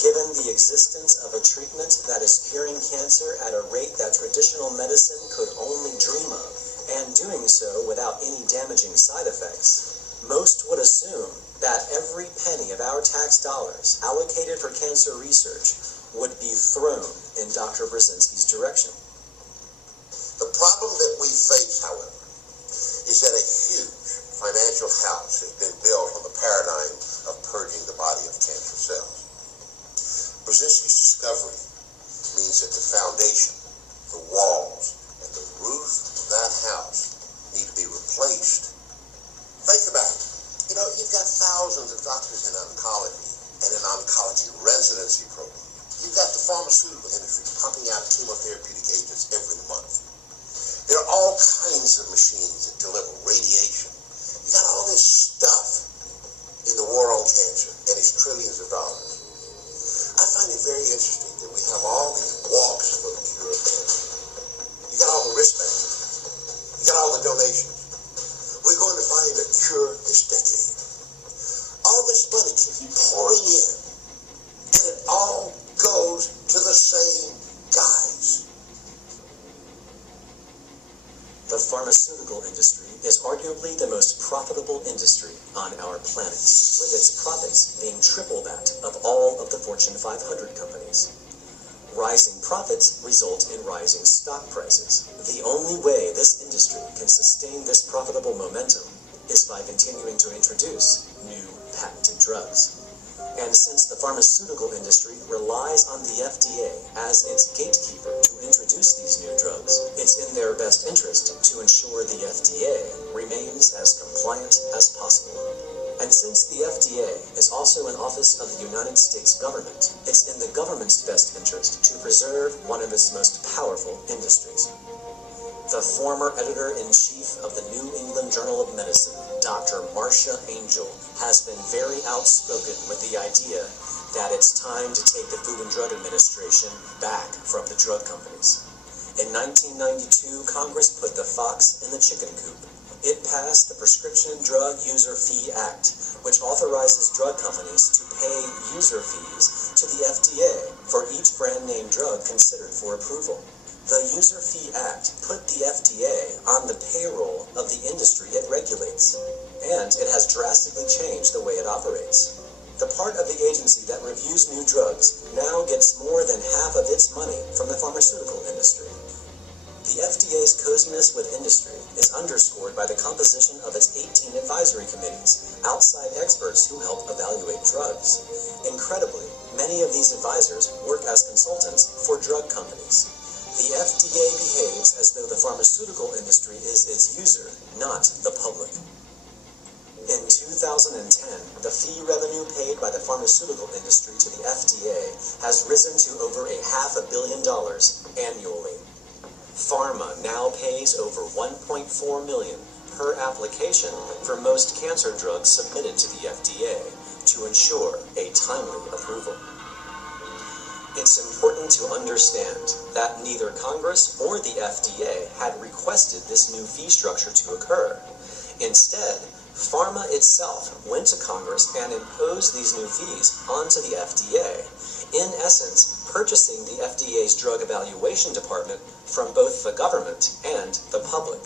Given the existence of a treatment that is curing cancer at a rate that traditional medicine could only dream of, and doing so without any damaging side effects, most would assume that every penny of our tax dollars allocated for cancer research would be thrown in Dr. Brzezinski's direction. The problem that we face, however, is that a huge financial house has been built on the paradigm of purging the body of cancer cells. Brzezinski's discovery means that the foundation, the walls, and the roof of that house need to be replaced. Think about it. You know, you've got thousands of doctors in oncology and an oncology residency program. You've got the pharmaceutical industry pumping out chemotherapeutic agents every month. There are all kinds of machines that deliver radiation. You got all this stuff in the war on cancer, and it's trillions of dollars. I find it very interesting that we have all these walks for the cure of cancer. You got all the risk factors. You got all the donations. We're going to find a cure this decade. All this money keeps pouring in, and it all goes to the same guys. The pharmaceutical industry is arguably the most profitable industry on our planet, with its profits being triple that of all of the Fortune 500 companies. Rising profits result in rising stock prices. The only way this industry can sustain this profitable momentum is by continuing to introduce new patented drugs. And since the pharmaceutical industry relies on the FDA as its gatekeeper to introduce these new drugs, it's in their best interest to ensure the FDA remains as compliant as possible. And since the FDA is also an office of the United States government, it's in the government's best interest to preserve one of its most powerful industries. The former editor-in-chief of the New England Journal of Medicine, Dr. Marcia Angel, has been very outspoken with the idea that it's time to take the Food and Drug Administration back from the drug companies. In 1992, Congress put the fox in the chicken coop. It passed the Prescription Drug User Fee Act, which authorizes drug companies to pay user fees to the FDA for each brand-name drug considered for approval. The User Fee Act put the FDA on the payroll of the industry it regulates, and it has drastically changed the way it operates. The part of the agency that reviews new drugs now gets more than half of its money from the pharmaceutical industry. The FDA's coziness with industry is underscored by the composition of its 18 advisory committees, outside experts who help evaluate drugs. Incredibly, many of these advisors work as consultants for drug companies. The FDA behaves as though the pharmaceutical industry is its user, not the public. In 2010, the fee revenue paid by the pharmaceutical industry to the FDA has risen to over $500 million annually. Pharma now pays over $1.4 million per application for most cancer drugs submitted to the FDA to ensure a timely approval. It's important to understand that neither Congress or the FDA had requested this new fee structure to occur. Instead, pharma itself went to Congress and imposed these new fees onto the FDA, in essence, purchasing the FDA's drug evaluation department from both the government and the public.